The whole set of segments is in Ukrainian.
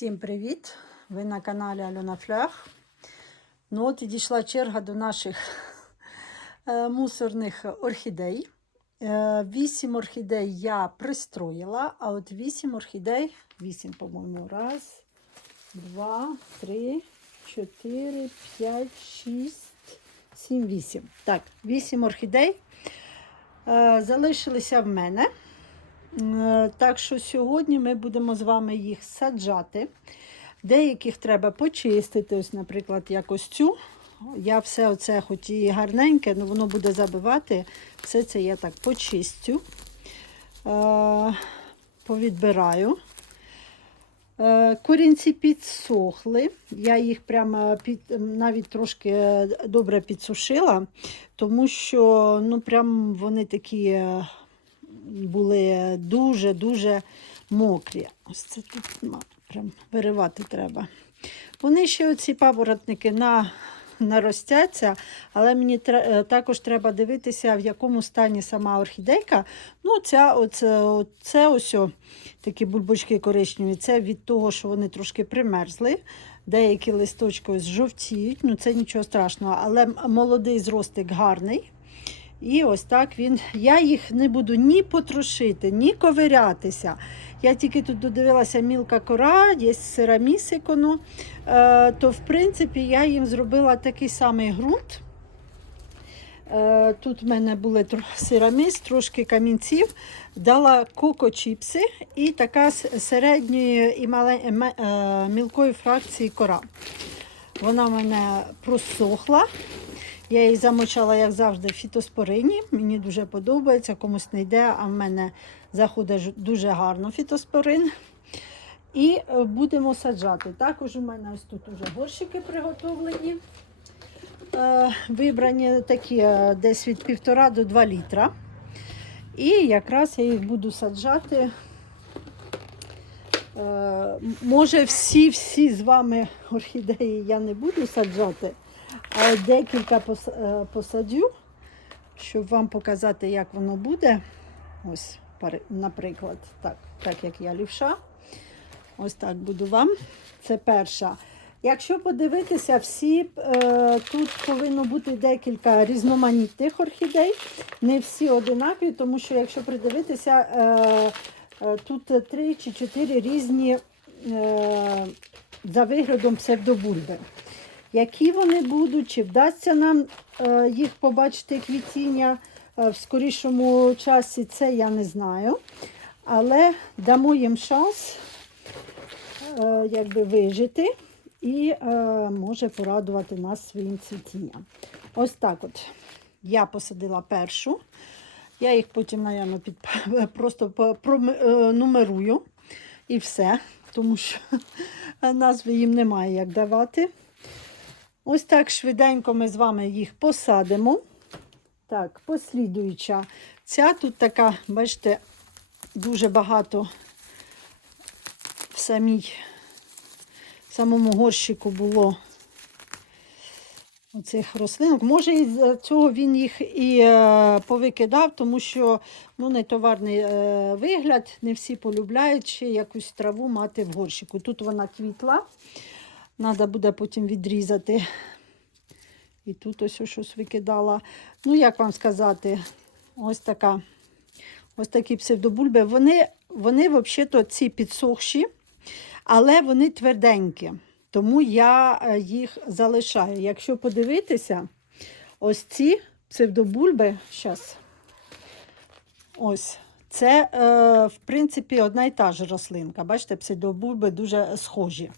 Всім привіт! Ви на каналі Альона Флях. Ну от і дійшла черга до наших е, мусорних орхідей. Е, Вісім орхідей я пристроїла, а от вісім орхідей, вісім, по-моєму, раз, два, три, чотири, п'ять, шість, сім, вісім. Так, вісім орхідей е, залишилися в мене. Е, Так що сьогодні ми будемо з вами їх саджати. Деяких треба почистити, ось, наприклад, як ось цю. Я все оце, хоч і гарненьке, але воно буде забивати. Все це я так почистю, е, повідбираю. Е, Корінці підсохли. Я їх прямо під, навіть трошки добре підсушила, тому що ну, прям вони такі були дуже-дуже мокрі. Ось це тут ма- прям виривати треба. Вони ще оці папоротники на, наростяться, але мені е, також треба дивитися, в якому стані сама орхідейка. Ну, ця, оце, оце ось такі бульбочки коричневі. Це від того, що вони трошки примерзли. Деякі листочки ось жовтіють, ну це нічого страшного, але молодий зростик гарний. І ось так він. Я їх не буду ні потрошити, ні ковирятися. Я тільки тут додивилася мілка кора, є сираміс ікону. Е, то, в принципі, я їм зробила такий самий ґрунт. Е, тут в мене були сираміс, трошки камінців, дала коко-чіпси і така середньої і мале- е, мілкої фракції кора. Вона в мене просохла. Я її замочала, як завжди, в фітоспорині. Мені дуже подобається, комусь не йде, а в мене заходить дуже гарно фітоспорин. І е, будемо саджати. Також у мене ось тут уже горщики приготовлені. Е, Вибрані такі е, десь від півтора до 2 літра. І якраз я їх буду саджати. Може, всі-всі з вами орхідеї я не буду саджати, декілька е, посадю, щоб вам показати, як воно буде. Ось, наприклад, так, так як я лівша. Ось так буду вам. Це перша. Якщо подивитися, всі е, тут повинно бути декілька різноманітних орхідей. Не всі одинакові, тому що якщо придивитися, е, е, тут три чи чотири різні е, за виглядом псевдобульби. Які вони будуть, чи вдасться нам е, їх побачити квітіння е, в скорішому часі, це я не знаю. Але дамо їм шанс е, якби вижити і може порадувати нас своїм цвітінням. Ось так от я посадила першу. Я їх потім, напевно, під, просто по- проми- е, нумерую і все, тому що назви їм немає як давати. Ось так швиденько ми з вами їх посадимо. Так, послідуюча. Ця тут така, бачите, дуже багато в самій в самому горщику було оцих рослинок. Може, із цього він їх і е, повикидав, тому що ну, не товарний е, вигляд, не всі полюбляють ще якусь траву мати в горщику. Тут вона квітла, треба буде потім відрізати. І тут ось щось викидала. Ну, як вам сказати, ось така. Ось такі псевдобульби. Вони, вони взагалі-то ці підсохші, але вони тверденькі. Тому я е, їх залишаю. Якщо подивитися, ось ці псевдобульби, зараз, ось, це, е, в принципі, одна і та ж рослинка. Бачите, псевдобульби дуже схожі.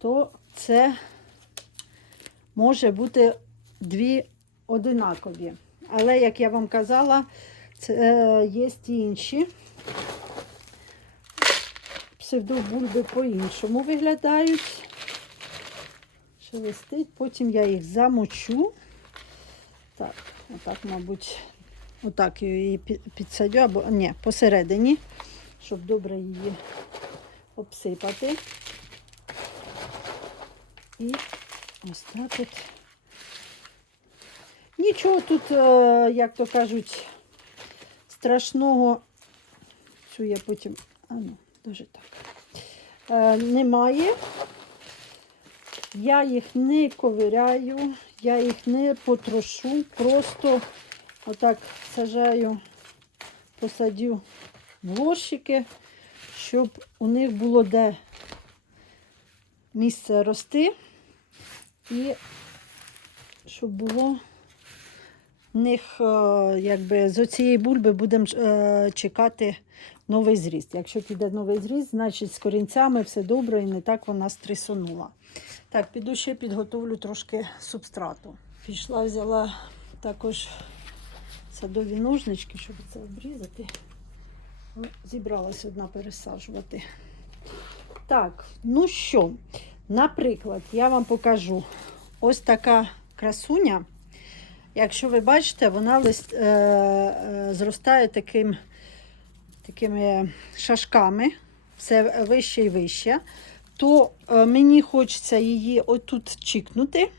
То це може бути дві одинакові. Але, як я вам казала, це е, є інші. Псевдобульби по-іншому виглядають. Шелестить. Потім я їх замочу. Так, отак, мабуть, отак її підсадю, або ні, посередині, щоб добре її обсипати. І ось так от. Нічого тут, е, як то кажуть, страшного. Цю я потім. А ну, Дуже так. Е, немає. Я їх не ковиряю, я їх не потрошу, просто отак сажаю, посадю в горщики, щоб у них було де місце рости і щоб було в них е, якби з цієї бульби будемо е, чекати новий зріст. Якщо піде новий зріст, значить з корінцями все добре і не так вона стресонула. Так, піду ще підготовлю трошки субстрату. Пішла, взяла також садові ножнички, щоб це обрізати. Зібралась одна пересаджувати. Так, ну що, наприклад, я вам покажу ось така красуня. Якщо ви бачите, вона лист, е, е, зростає таким, такими шашками, все вище і вище, то е, мені хочеться її отут чікнути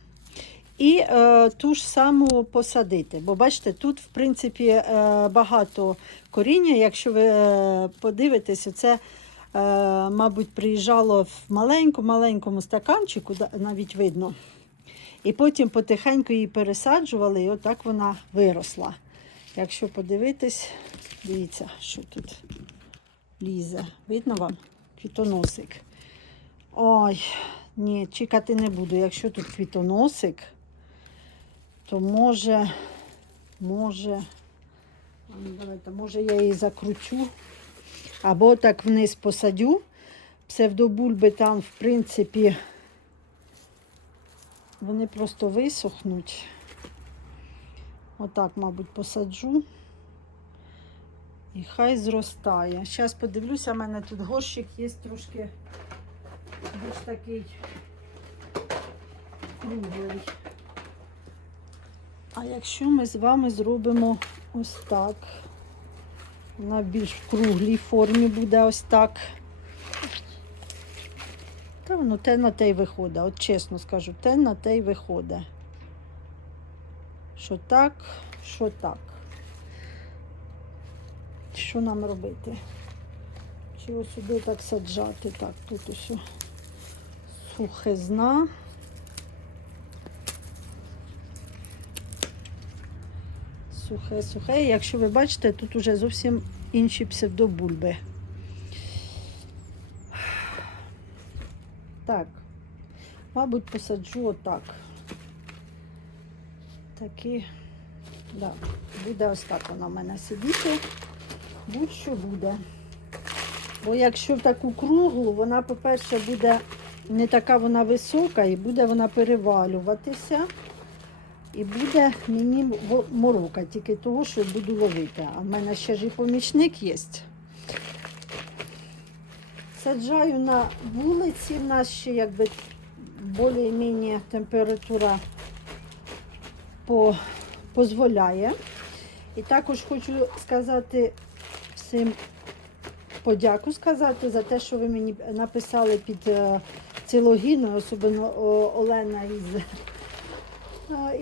і е, ту ж саму посадити. Бо бачите, тут, в принципі, е, багато коріння. Якщо ви е, подивитесь, це, мабуть, приїжджало в маленькому-маленькому стаканчику, навіть видно. І потім потихеньку її пересаджували, і отак вона виросла. Якщо подивитись, дивіться, що тут лізе. Видно вам? Квітоносик. Ой, ні, чекати не буду. Якщо тут квітоносик, то може, може, давайте, може я її закручу. Або так вниз посадю. Псевдобульби там, в принципі, вони просто висохнуть. Отак, мабуть, посаджу. І хай зростає. Зараз подивлюся, в мене тут горщик є трошки більш такий круглий. А якщо ми з вами зробимо ось так, вона більш в круглій формі буде ось так. Та воно те на те й виходить. От чесно скажу, те на те й виходить. Що так, що так. Що нам робити? Чи ось сюди так саджати? Так, тут ось сухизна. Сухе, сухе. Якщо ви бачите, тут уже зовсім інші псевдобульби. Так, мабуть, посаджу отак. Такі, да, буде ось так вона в мене сидіти. Будь-що буде. Бо якщо в таку круглу, вона, по-перше, буде не така вона висока, і буде вона перевалюватися. І буде мені морока тільки того, що буду ловити. А в мене ще ж і помічник є. Саджаю на вулиці, в нас ще якби більш-менш температура дозволяє. І також хочу сказати всім подяку сказати за те, що ви мені написали під е, цилогіною, особливо Олена із,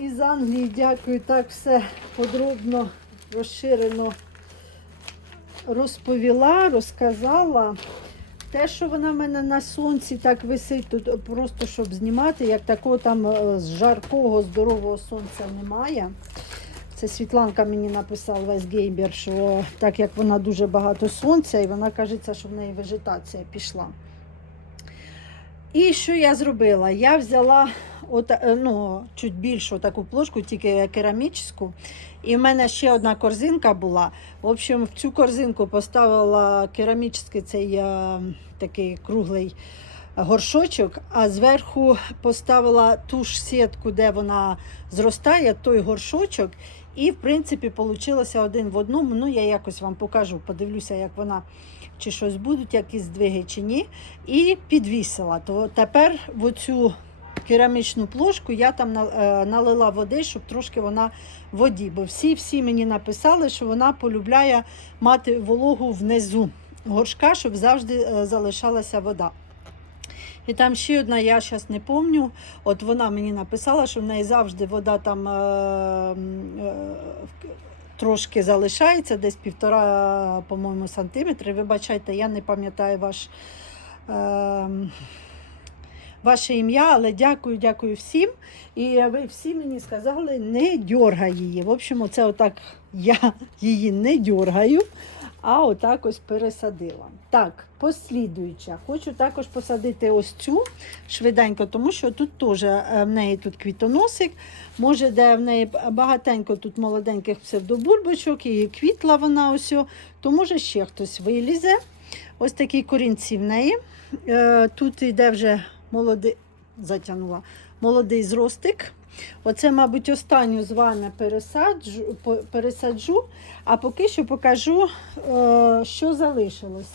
із Англії. Дякую, так все подробно, розширено розповіла, розказала. Те, що вона в мене на сонці так висить, тут просто щоб знімати, як такого там е, жаркого, здорового сонця немає. Це Світланка мені написала весь гейбер, що так як вона дуже багато сонця, і вона кажеться, що в неї вегетація пішла. І що я зробила? Я взяла от, е, ну, чуть більшу таку плошку, тільки керамічну. І в мене ще одна корзинка була. В общем, в цю корзинку поставила керамічний цей е, такий круглий горшочок, а зверху поставила ту ж сітку, де вона зростає, той горшочок. І, в принципі, вийшло один в одному. Ну, я якось вам покажу, подивлюся, як вона чи щось будуть, якісь здвиги чи ні. І підвісила. То тепер в оцю керамічну плошку я там е, налила води, щоб трошки вона в воді. Бо всі-всі мені написали, що вона полюбляє мати вологу внизу горшка, щоб завжди е, залишалася вода. І там ще одна, я зараз не пам'ятаю, от вона мені написала, що в неї завжди вода там е, е, трошки залишається, десь півтора, по-моєму, сантиметри. Вибачайте, я не пам'ятаю ваш. ем, Ваше ім'я, але дякую, дякую всім. І ви всі мені сказали, не дьоргай її. В общем, це отак я її не дьоргаю, а отак ось пересадила. Так, послідуюча. Хочу також посадити ось цю швиденько, тому що тут теж е, в неї тут квітоносик. Може, де в неї багатенько тут молоденьких псевдобульбочок, і квітла вона ось, то може ще хтось вилізе. Ось такі корінці в неї. Е, Тут йде вже молодий, затягнула, молодий зростик. Оце, мабуть, останню з вами пересаджу, пересаджу, а поки що покажу, е, що залишилось.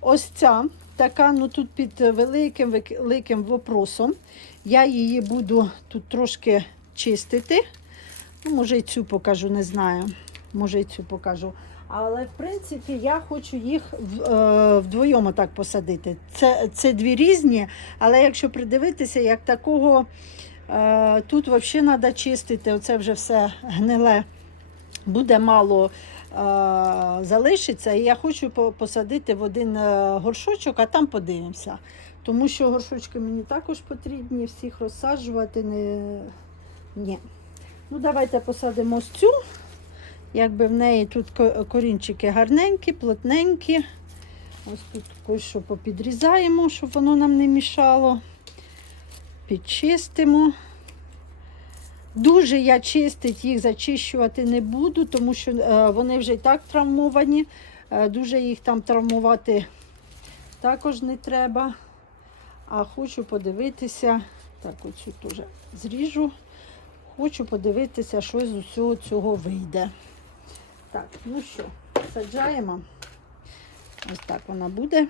Ось ця така, ну тут під великим великим вопросом. Я її буду тут трошки чистити. Ну, може, і цю покажу, не знаю. Може, і цю покажу. Але в принципі я хочу їх е, вдвоєм отак посадити. Це, це дві різні, але якщо придивитися, як такого е, тут взагалі треба чистити, оце вже все гниле. Буде мало е, залишиться. І я хочу посадити в один е, горшочок, а там подивимося. Тому що горшочки мені також потрібні, всіх розсаджувати не. Ні. Ну, давайте посадимо ось цю. Якби в неї тут корінчики гарненькі, плотненькі. Ось тут кое-що попідрізаємо, щоб воно нам не мішало. Підчистимо. Дуже я чистить їх, зачищувати не буду, тому що е, вони вже і так травмовані. Е, дуже їх там травмувати також не треба. А хочу подивитися. Так, оцю теж зріжу. Хочу подивитися, що з усього цього вийде. Так, ну що, саджаємо. Ось так вона буде.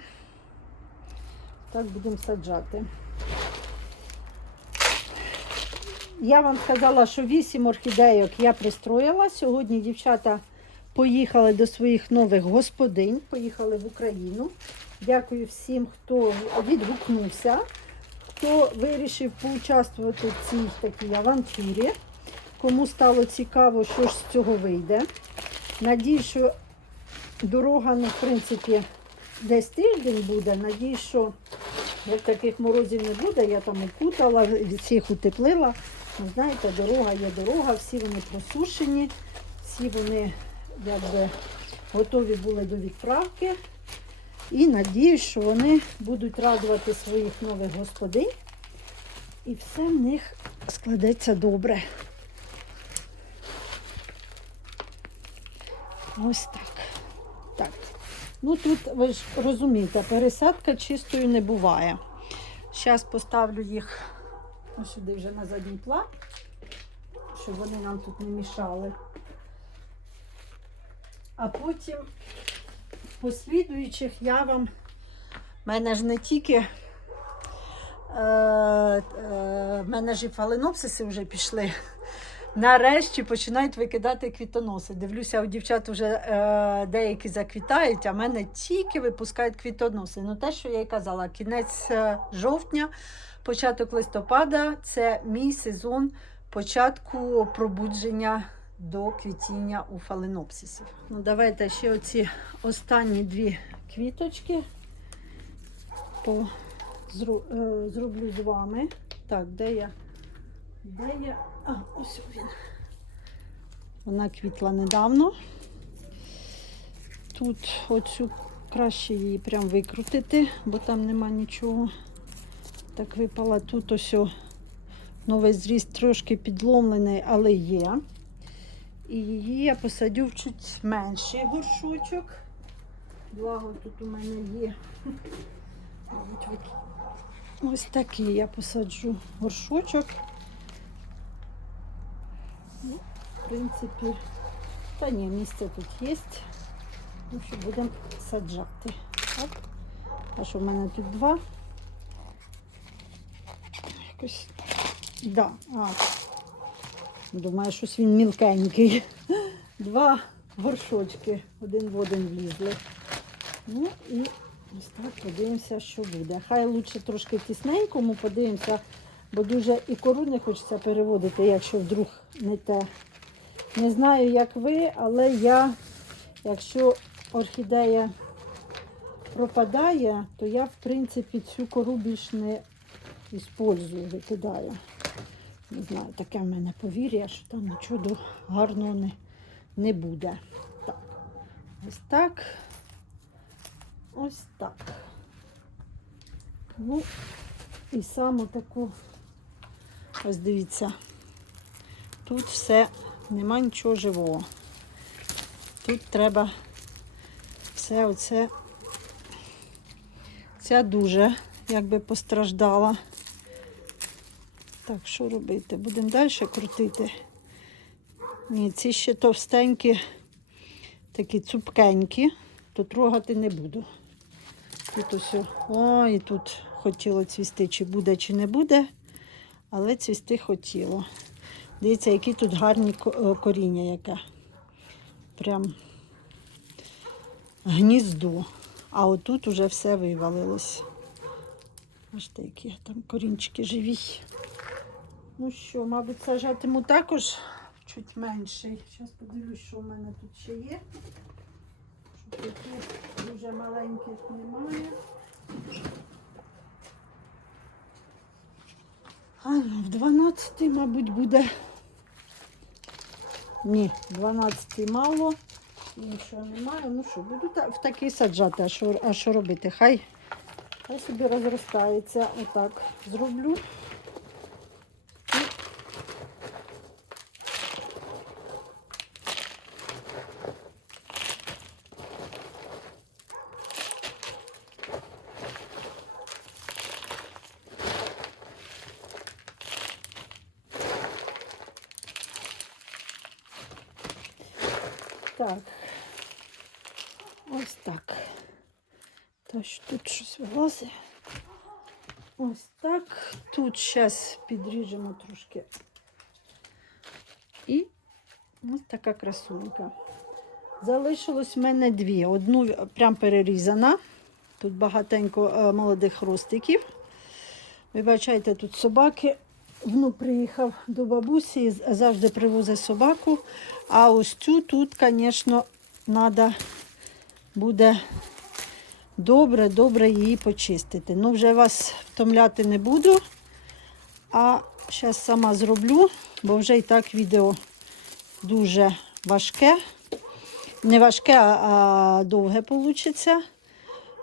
Так будемо саджати. Я вам сказала, що 8 орхідейок я пристроїла. Сьогодні дівчата поїхали до своїх нових господинь, поїхали в Україну. Дякую всім, хто відгукнувся, хто вирішив поучаствувати в цій такій авантюрі. Кому стало цікаво, що ж з цього вийде. Надію, що дорога, ну, в принципі, десь тиждень буде. Надію, що як таких морозів не буде, я там укутала, від всіх утеплила. Ну, знаєте, дорога є дорога, всі вони просушені, всі вони якби, готові були до відправки. І надіюсь, що вони будуть радувати своїх нових господинь. І все в них складеться добре. Ось так. Так. Ну тут ви ж розумієте, пересадка чистою не буває. Зараз поставлю їх сюди вже на задній план, щоб вони нам тут не мішали. А потім послідуючих я вам. У мене ж не тільки. Е, е, в мене ж і фаленопсиси вже пішли. Нарешті починають викидати квітоноси. Дивлюся, у дівчат вже е, деякі заквітають, а мене тільки випускають квітоноси. Ну, те, що я й казала, кінець е, жовтня, початок листопада це мій сезон початку пробудження до квітіння у фаленопсисів. Ну, давайте ще оці останні дві квіточки по, зру, е, зроблю з вами. Так, де я? Де я? А, ось він. Вона квітла недавно. Тут оцю краще її прям викрутити, бо там нема нічого. Так випала. Тут ось новий зріст трошки підломлений, але є. І її я посадю в чуть менший горшочок. Благо тут у мене є. Ось такий я посаджу горшочок. Ну, в принципі, та ні, місце тут є. Ну, що будемо саджати. Так. А що в мене тут два? Якось. Да. А. Думаю, щось він мілкенький. Два горшочки один в один влізли. Ну і ось так подивимося, що буде. Хай лучше трошки тісненькому, подивимося, бо дуже і кору не хочеться переводити, якщо вдруг не те Не знаю, як ви, але я, якщо орхідея пропадає, то я, в принципі, цю кору більш не використовую, викидаю. Не знаю, таке в мене повір'я, що там нічого гарного не, не буде. Так. Ось так. Ось так. Ну, і саме таку, ось дивіться, тут все, нема нічого живого. Тут треба все оце, ця дуже якби постраждала. Так, що робити? Будемо далі крутити. Ні, ці ще товстенькі, такі цупкенькі, то трогати не буду. Тут ось, о, і тут хотіло цвісти, чи буде, чи не буде, але цвісти хотіло. Дивіться, які тут гарні е, коріння, яке. Прям гніздо. А отут уже все вивалилось. Бачите, які там корінчики живі. Ну що, мабуть, сажатиму також чуть менший. Зараз подивлюсь, що в мене тут ще є. Щоб дуже маленьких немає. А, ну, в 12, мабуть, буде. Ні, 12 мало. Нічого немає. Ну що, буду в такий саджати, а що, а що робити? Хай, хай собі розростається. Отак зроблю. Так. Ось так. Та що тут щось вилазить. Ось так. Тут зараз підріжемо трошки. І ось така красунька. Залишилось в мене дві. Одну прям перерізана. Тут багатенько е, молодих ростиків. Ви бачите, тут собаки. Внук приїхав до бабусі і завжди привозить собаку. А ось цю тут, звісно, треба буде добре, добре її почистити. Ну, вже вас втомляти не буду. А зараз сама зроблю, бо вже і так відео дуже важке. Не важке, а довге вийде.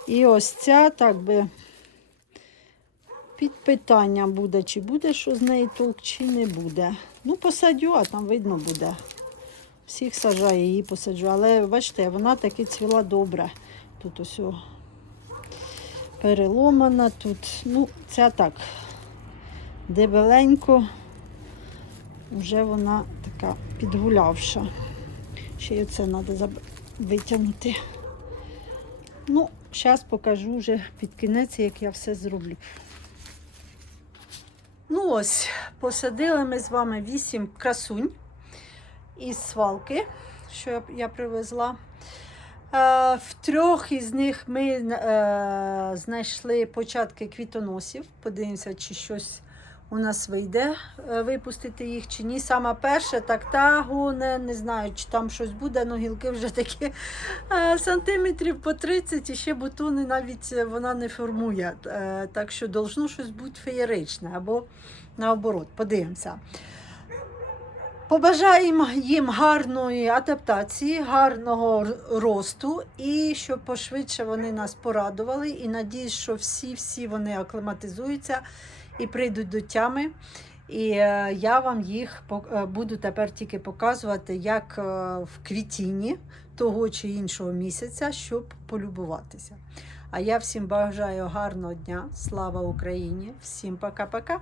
І ось ця, так би, під питанням буде, чи буде що з неї толк, чи не буде. Ну, посадю, а там видно буде. Всіх сажаю, її посаджу. Але бачите, вона таки цвіла добре. Тут ось переломана, тут, ну, ця так, дебеленько, вже вона така підгулявша. Ще й оце треба витягнути. Ну, зараз покажу вже під кінець, як я все зроблю. Ну ось, посадили ми з вами вісім красунь із свалки, що я, я привезла. Е, в трьох із них ми е, знайшли початки квітоносів. Подивимося, чи щось у нас вийде е, випустити їх чи ні. Сама перша, так та гоне, не знаю, чи там щось буде, але гілки вже такі е, сантиметрів по 30 і ще бутони навіть вона не формує. Е, так що должно щось бути феєричне або наоборот. Подивимося. Побажаємо їм гарної адаптації, гарного росту і щоб пошвидше вони нас порадували. І надіюсь, що всі-всі вони акліматизуються і прийдуть до тями. І е, я вам їх е, буду тепер тільки показувати, як е, в квітінні того чи іншого місяця, щоб полюбуватися. А я всім бажаю гарного дня. Слава Україні! Всім пока-пока!